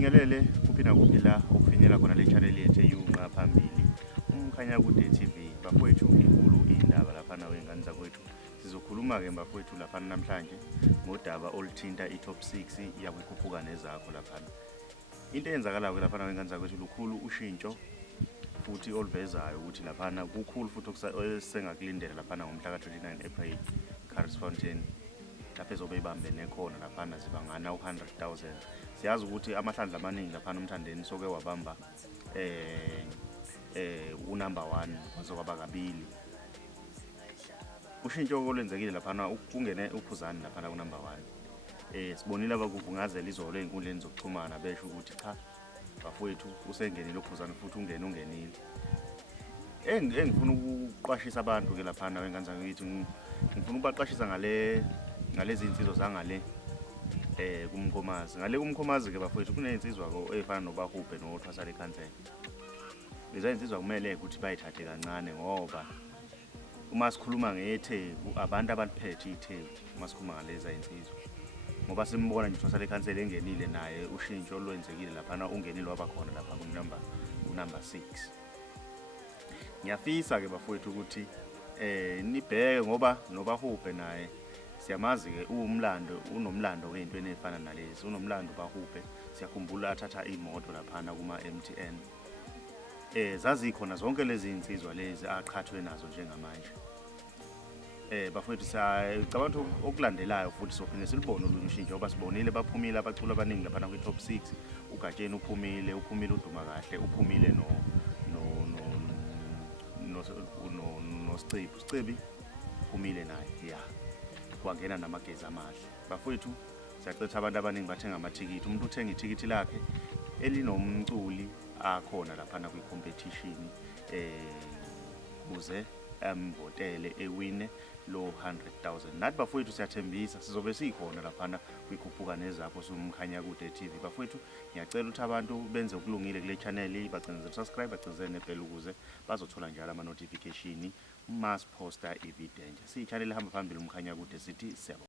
Sibingelele kuphi nakuphi la okufinyela khona le channel yethu eyunqa phambili umkhanyakude TV. Bafowethu inkulu indaba lapha wengane zakwethu. Sizokhuluma ke bafowethu lapha namhlanje ngodaba oluthinta i-top 6 yakwikhuphuka nezakho lapha. Into eyenzakalayo ke lapha wengane zakwethu lukhulu ushintsho futhi oluvezayo ukuthi lapha kukhulu futhi okusengakulindela lapha ngomhla ka-29 April Caris Fountain lapha ezobe ibambene khona lapha zibangana u100,000. Siyazi ukuthi amahlandla amaningi lapha umthandeni soke wabamba unumber 1 wazokwaba kabili. Ushintsho olwenzekile lapha kungene ukhuzani lapha kunumber 1. Sibonile abakuvungazela izolo einkundleni zokuxhumana besho ukuthi cha bafowethu usengenile ukhuzani futhi ungenile. Engifuna ukuqwashisa abantu ke lapha wengane zakwethu ngifuna ukubaqashisa ngalezi insizwa zangale kumkhomazi. Ngale kumkhomazi ke bafowethu kunezinsizwa ezifana nobahubhe nothwasa lekhansela. Lezi insizwa kumele ukuthi bayithathe kancane ngoba uma sikhuluma ngetheku abantu abaliphethe itheku uma sikhuluma ngalezi insizwa ngoba simbona nje uthwasa lekhansela engenile naye ushintsho olwenzekile lapha ungenile wabakhona lapha kunumber 6. Ngiyafisa ke bafowethu ukuthi nibheke ngoba nobahubhe naye siyamazi ke unomlando ke into efana nalezi. Unomlando bahubhe, siyakhumbula athatha imoto lapha kuma MTN. Zazikhona zonke lezi insizwa lezi aqhathwe nazo njengamanje. Bafowethu sicabanga okulandelayo futhi sophinde silibone olunye ushintsho ngoba sibonile baphumile abacula abaningi lapha kwi-top 6. Ugatsheni uphumile uduma kahle, uphumile Sicibi uphumile naye kwangena namagezi amahle. Bafowethu siyacetha abantu abaningi bathenga amathikithi. Umuntu uthenga ithikithi lakhe elinomculi akhona lapha kwi-competition kuze amvotele ewine lo 100,000. Nathi bafowethu siyathembisa sizobe sikhona lapha kwikhuphuka nezakho somkhanyakude TV. Bafowethu ngiyacela ukuthi abantu benze okulungile kule channel, bagcinze subscribe, bagcinze nebell ukuze bazothola njalo ama notification uma siposta i-video entsha. Siyi channel ehamba phambili umkhanyakude sithi siyabonga.